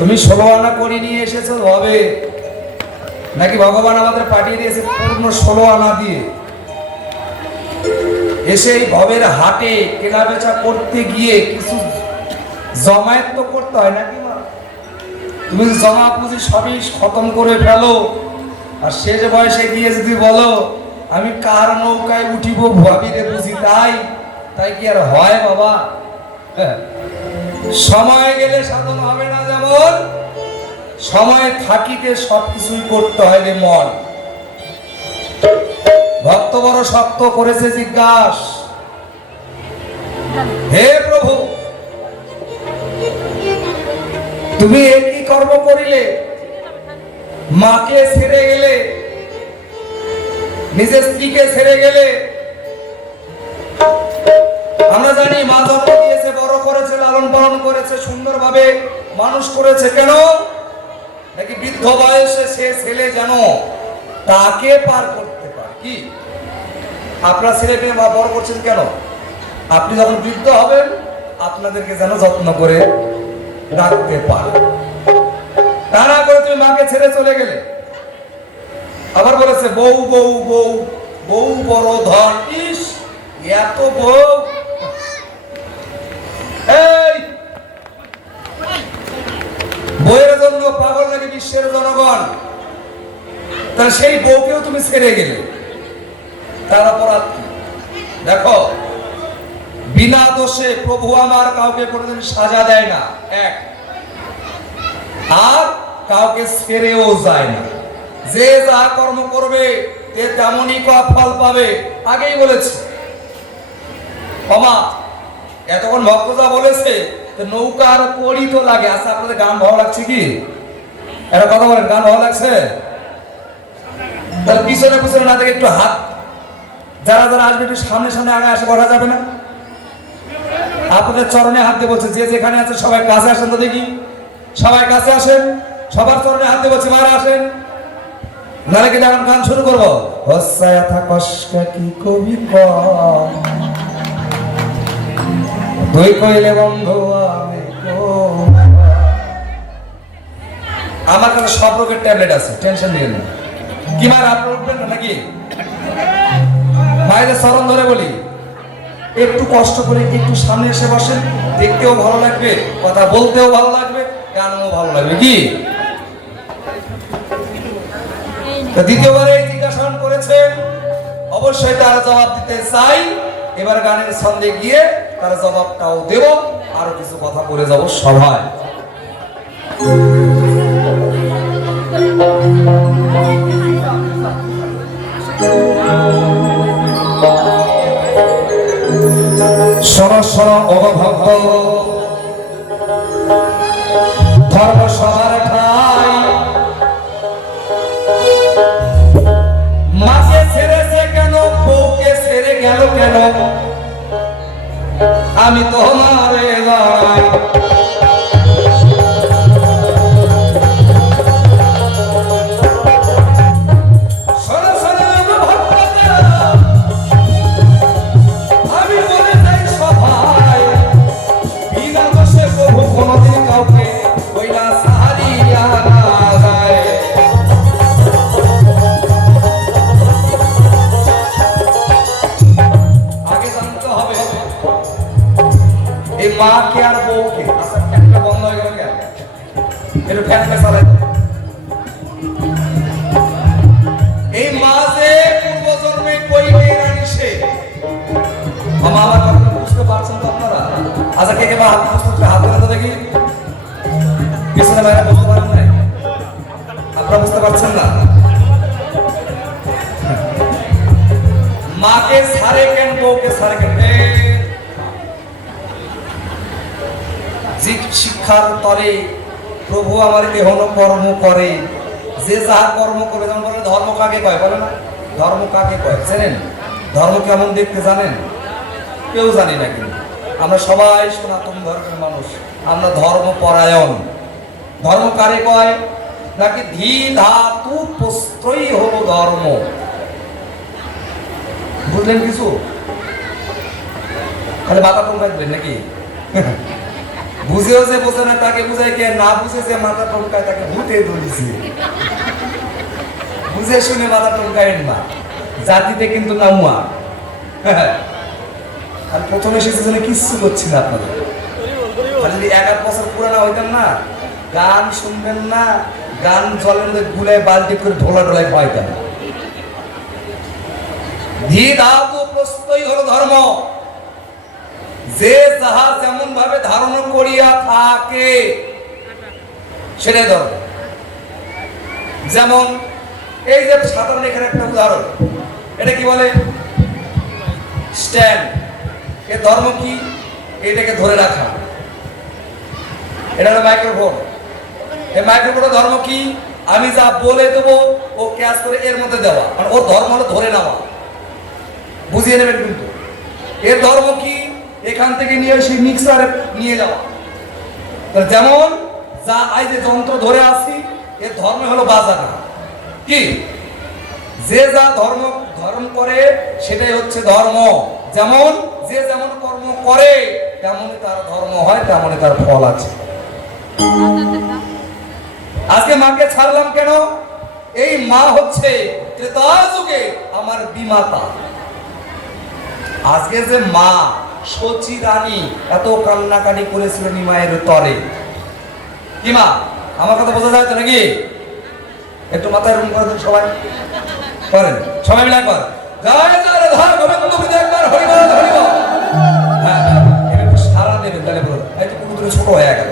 তুমি ষোলো আনা করে নিয়ে এসেছ, হবে? নাকি ভগবান আমাদের পাঠিয়ে দিয়েছে পূর্ণ ষোলো আনা দিয়ে? এসে এই ভবের হাটে কেনা বেচা করতে গিয়ে কিছু জমায়েত তো করতে হয় নাকি মা? তুমি জমা পুঁজি সবই খতম করে ফেলো, আর শেষ বয়সে গিয়ে যদি বলো, আমি কার নৌকায় উঠিব ভাবিরে বুঝি তাই? তাই কি আর হয় বাবা? হ্যাঁ। সময় গেলে সাধন হবে না যেমন সময় থাকিতে সবকিছুই করতে হয় রে মন। ভক্ত বড় শক্ত করেছে জিজ্ঞাস। হে প্রভু, তুমি একই কর্ম করিলে? মাকে ছেড়ে গেলে, নিজের স্ত্রীকে ছেড়ে গেলে? আমরা জানি মা দিয়েছে বড় করেছে, লালন পালন করেছে, সুন্দরভাবে মানুষ করেছে, কেন? নাকি বৃদ্ধ বয়সে সে ছেলে যেন তাকে পার করতে পারে, কি? আপনার ছেলেকে মা বড় করছেন কেন? আপনি যখন বৃদ্ধ হবেন, আপনাদেরকে যেন যত্ন করে রাখতে পারে তা না করে তুমি মাকে ছেড়ে চলে গেলে? আবার বলেছে, বউ বউ বউ বউ বড় ধন। ইস, এত বউ সেই বউকেও তুমি ছেড়ে গেলে। তার অপরাধ? দেখো, বিনা দোষে প্রভু আমার কাউকে কোনোদিন সাজা দেয় না। এক। আর কাউকে ছেড়েও যায় না। যে যা কর্ম করবে তে তেমনই ফল পাবে। আগেই বলেছে। ক্ষমা এতক্ষণ ভক্তদা বলেছে নৌকার কড়ি তো লাগে। আচ্ছা আপনাদের গান ভালো লাগছে কি? একটা কথা বলেন, গান ভালো লাগছে? তাহলে পিছনে পিছনে না দেখে একটু হাত। যারা যারা আসবে একটু সামনে সামনে আগে আসে বলা যাবে না? আপনাদের চরণে হাত দিয়ে বলছে, যে যেখানে আছে সবাই কাছে আসেন তো দেখি। সবাই কাছে আসেন, সবার চরণে হাত দিয়ে বলছে, মারা আসেন। নাহলে কি এখন গান শুরু করব? হস্যায় থাকস্ক কি কবি তুই কইলে বন্ধু আমি আমার কাছে সব রোগের ট্যাবলেট আছে, টেনশন নিয়ে নেই কি মার আপনার উঠবেন না নাকি? মায়েদের চরণ ধরে বলি, একটু কষ্ট করে একটু সামনে এসে বসেন, দেখতেও ভালো লাগবে, কথা বলতেও ভালো লাগবে, গানও ভালো লাগবে, কি? দ্বিতীয়বারে এই জিজ্ঞাসন করেছেন, অবশ্যই তার জবাব দিতে চাই, এবার গানের ছন্দে গিয়ে তার জবাবটাও দেব, আরও কিছু কথা বলে যাব সভায়। শোনো অবভক্ত সবার ঠাই। মাকে ছেড়েছে কেন বউকে ছেড়ে গেল কেন? আমি তোমারে দাঁড়াই এই মা কে আর বউ কে আচ্ছা একটা বন্ধ হয়ে গেল কেন? একটু ফ্যান চালাই এই মা যে পূর্বজন্মে কই মেয়েরা নিষে আমার কথা বুঝতে পারছেন তো আপনারা? আচ্ছা কে কে বা হাত বুঝতে হাত ধরে দেখি। পিছনে বাইরে বুঝতে পারেন না আপনারা বুঝতে পারছেন না? মাকে সারে কেন বউকে সারে কেন শিক্ষার তরে প্রভু আমার দেহন কর্ম করে। যে যাহা কর্ম করে যেমন বলে ধর্ম কাকে কয়, বলে না? ধর্ম কাকে কয়? জানেন? ধর্ম কেমন দেখতে জানেন? কেউ জানি না কিন্তু। আমরা সবাই সনাতন ধর্মের মানুষ। আমরা ধর্ম পরায়ণ ধর্ম কারে কয়? নাকি ধী ধাতু প্রস্ত্রই হলো ধর্ম। বুঝলেন কিছু? তাহলে মাথা কম রাখবেন নাকি? বুঝেও যে বোঝে না, তাকে বুঝাই কে? না বুঝে যে মাথা টনকায়, তাকে ভূতে ধরেছে। বুঝে শুনে মাথা টনকায় না। জাতিতে কিন্তু নামুয়া আর প্রথমে এসেছে জন্য কিচ্ছু করছি না আপনাদের। যদি এক এক বছর পুরানা হইতেন না, গান শুনবেন না, গান জলের মধ্যে গুলায় বালতি করে ঢোলা ঢোলায় পাইতেন ধী ধাতু প্রস্তই হলো ধর্ম। যে যাহা যেমন ভাবে ধারণ করিয়া থাকে, সেটাই ধর্ম। যেমন, এই যে সাধারণ এখানে একটা উদাহরণ, এটা কি বলে? স্ট্যান্ড এ ধর্ম কি? এটাকে ধরে রাখা। এটা হলো মাইক্রোফোন। এই মাইক্রোফোনের ধর্ম কি? আমি যা বলে দেবো, ও ক্যাচ করে এর মধ্যে দেওয়া। মানে ওর ধর্ম হলো ধরে নেওয়া। বুঝিয়ে নেবেন কিন্তু। এর ধর্ম কি? এখান থেকে নিয়ে সেই মিক্সারে নিয়ে যাওয়া। যেমন যা আই যে যন্ত্র ধরে আসি এর ধর্ম হলো বাজানা। কি? যে যা ধর্ম ধর্ম করে, সেটাই হচ্ছে ধর্ম। যেমন যে যেমন কর্ম করে, তেমনই তার ধর্ম হয়, তেমনই তার ফল আছে। আজকে মাকে ছাড়লাম কেন? এই মা হচ্ছে ত্রেতা যুগে আমার বিমাতা। আজকে যে মা সচি রানী এত কান্নাকানি করেছিল নিমায়ের তরে। কি মা, আমার কথা বোঝা যায় তো নাকি? একটু মাথায় রুম করে সবাই। করেন, সবাই মিলে কর জয় জয় রাধা গোবিন্দ একবার হরি বল হরি বল। হ্যাঁ হ্যাঁ একটু সারা তাহলে ছোট হয়ে গেল।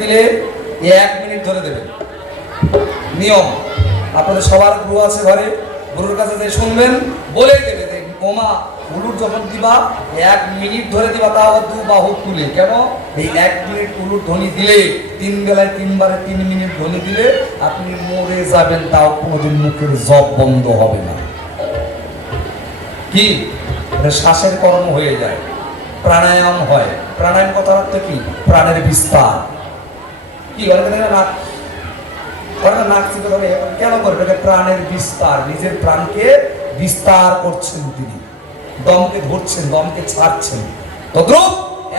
দিলে এক মিনিট ধরে দেবেন। নিয়ম, আপনাদের সবার গুরু আছে ঘরে। গুরুর কাছে যে শুনবেন বলে দেবে ওমা উলুর যখন দিবা, এক মিনিট ধরে দিবা তাও দু বাহু তুলে। কেন? এই এক মিনিট উলুর ধ্বনি দিলে, তিন বেলায় তিনবারে তিন মিনিট ধ্বনি দিলে আপনি মরে যাবেন, তাও কোনোদিন মুখের জব বন্ধ হবে না। কি? এটা শ্বাসের কর্ম হয়ে যায়। প্রাণায়াম হয়। প্রাণায়াম কথার অর্থ কি? প্রাণের বিস্তার। কি বলে? নাক? ওরা নাক কেন করবে প্রাণের বিস্তার। নিজের প্রাণকে বিস্তার করছেন তিনি। দমকে ধরছেন, দমকে ছাড়ছেন। তদ্রুপ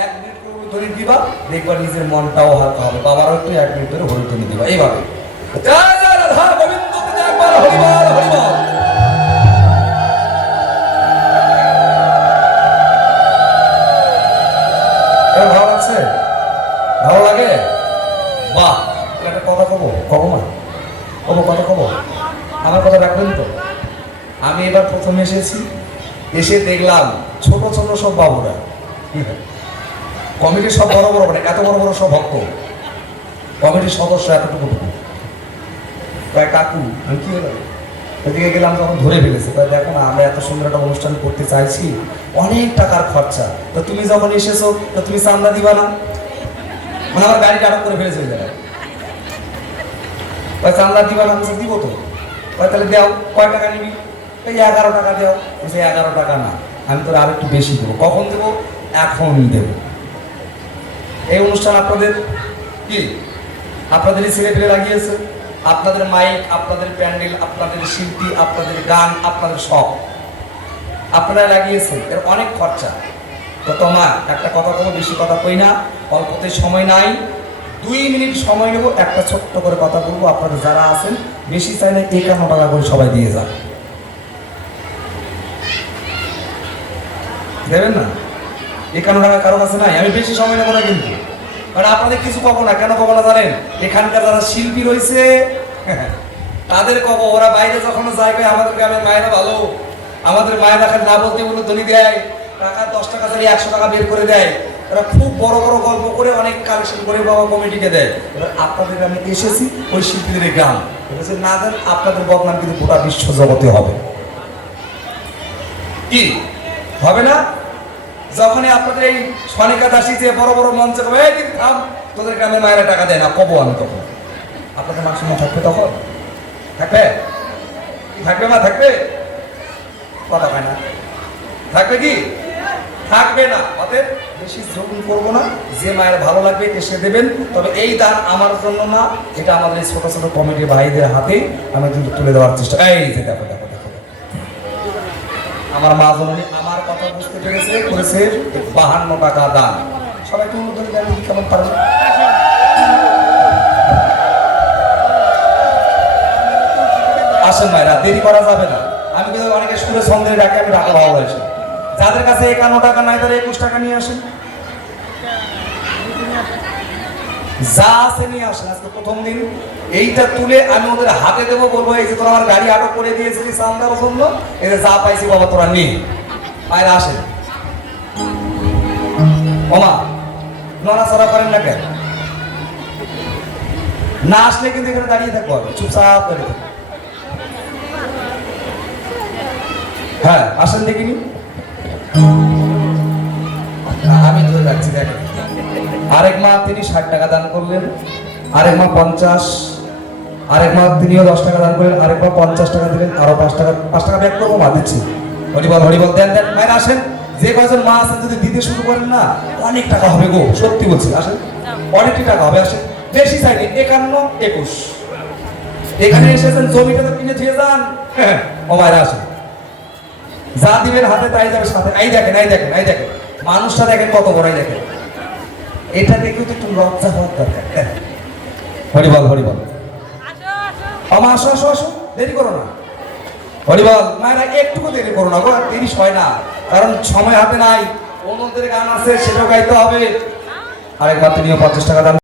এক মিনিট করে ধরে দিবা, দেখবা নিজের মনটাও হালকা হবে। বাবারও একটু এক মিনিট ধরে হরি ধরে দিবা, এইভাবে। ভালো ভালো লাগে? বাহ একটা কথা না কবো কথা আমার কথা তো? আমি এবার প্রথম এসেছি। এসে দেখলাম, ছোট ছোট সব বাবুরা। কমিটির সব বড় বড় মানে এত বড় বড় সব ভক্ত। কমিটির সদস্য এতটুকু প্রায় কাকু, আমি কি এদিকে গেলাম তখন ধরে ফেলেছে। তাই দেখো না, আমরা এত সুন্দর একটা অনুষ্ঠান করতে চাইছি। অনেক টাকার খরচা। তো তুমি যখন এসেছ, তো তুমি চান্দা দিবা না? মানে আমার গাড়িটা আটক করে ফেলেছে ওই চান্দা দিবা না? দিব তো। তাহলে দেও। কয় টাকা নিবি? এই এগারো টাকা দেও। বলছে, এগারো টাকা না, আমি তোর আর একটু বেশি দেবো। কখন দেবো? এখন দেবো। এই অনুষ্ঠান আপনাদের কি? আপনাদেরই ছেলে পেলে লাগিয়েছে? আপনাদের মাইক, আপনাদের প্যান্ডেল, আপনাদের শিল্পী, আপনাদের গান, আপনাদের সব। আপনারা লাগিয়েছেন, এর অনেক খরচা। তো তোমার একটা কথা কোনো বেশি কথা কই না, অল্পতে সময় নাই। দুই মিনিট সময় নেব, একটা ছোট্ট করে কথা বলব। আপনাদের যারা আছেন, বেশি চাইলে একান্ন টাকা করে সবাই দিয়ে যান। দেবেন না। একান্ন টাকা কারও কাছে নাই। আমি বেশি সময় নেব না কিন্তু। কারণ আপনাদের কিছু কবো না। কেন কবো না জানেন? এখানকার যারা শিল্পী রয়েছে, তাদের কব। ওরা বাইরে যখন যায় আমাদের গ্রামের মায়েরা ভালো। আমাদের মায়েরা খালি না বলতে বলে ধনী দেয়। টাকা দশ টাকা চাই একশো টাকা বের করে দেয়। ওরা খুব বড় বড় গল্প করে অনেক কালেকশন করে বাবা কমিটিকে দেয়। আপনাদের গ্রামে এসেছি, ওই শিল্পীদের গ্রাম। বলেছে না দেন, আপনাদের বদনাম কিন্তু গোটা বিশ্ব জগতে হবে। কি? হবে না? যখনই আপনাদের এই সনিকা দাসী যে বড় বড় মঞ্চে এই থাম, তোদের গ্রামের মায়েরা টাকা দেয় না, কবো আমি তখন। আপনাদের মান সম্মান থাকবে তখন? থাকবে? থাকবে মা, থাকবে? কথা হয় না। থাকবে কি? থাকবে না। অতএব বেশি জরুন করব না, যে মায়ের ভালো লাগবে এসে দেবেন। তবে এই দান আমার জন্য না, এটা আমাদের এই ছোট ছোট কমিটি ভাইদের হাতে আমি কিন্তু তুলে দেওয়ার চেষ্টা এই যে দেখো দেখো দেখো। আমার মা জননী বুঝতে পেরেছে করেছে বাহান্ন টাকা দান। সবাই একটু কেমন পারেন আসেন মায়েরা দেরি করা যাবে না। আমি কিন্তু অনেকে সুরে সন্দেহে ডাকে, আমি ডাকা ভালো হয়েছে। যাদের কাছে একান্ন টাকা নাই, তারা একুশ টাকা নিয়ে আসেন। যা আছে নিয়ে আসেন, আজকে প্রথম দিন। এইটা তুলে আমি ওদের হাতে দেবো, বলব, এই যে তোরা আমার গাড়ি আটক করে দিয়েছিলি সামদার জন্য, এই যে পাইছি বাবা, তোরা নে। মায়েরা আসেন। মামা নড়াচড়া করেন না কেন? না আসলে কিন্তু এখানে দাঁড়িয়ে থাকব চুপচাপ করে হ্যাঁ আসেন দেখিনি? আমি ধরে রাখছি, দেখেন। আরেক মা তিনি ষাট টাকা দান করলেন, আরেক মা পঞ্চাশ, আরেক মা তিনিও দশ টাকা দান করলেন, আরেক মা পঞ্চাশ টাকা দিলেন, আরও পাঁচ টাকা পাঁচ টাকা ব্যাক করব, মা, দিচ্ছি। হরিবল হরিবল দেন দেন মায়ের আসেন। যে কজন মা আছেন যদি দিতে শুরু করেন না অনেক টাকা হবে গো সত্যি বলছি আসেন। অনেকটি টাকা হবে আসেন। বেশি চাইনি একান্ন একুশ। এখানে এসেছেন জমিটা তো কিনে দিয়ে যান। ও মায়েরা আসেন। যা দিবেন হাতে তাই যাবে সাথে। এই দেখেন এই দেখেন এই দেখেন। মানুষটা দেখেন কত বড় এই দেখেন। এটা দেখেও তো একটু লজ্জা হওয়ার দরকার হ্যাঁ। হরিবল হরিবল। আমা আসো আসো আসো। দেরি করো না। হরিবল, মায়েরা একটুকু দেরি করো না গো তিরিশ হয় না, কারণ সময় হাতে নাই। অন্যদের গান আছে, সেটাও গাইতে হবে। আরেকবার তিনিও পঞ্চাশ টাকা দাম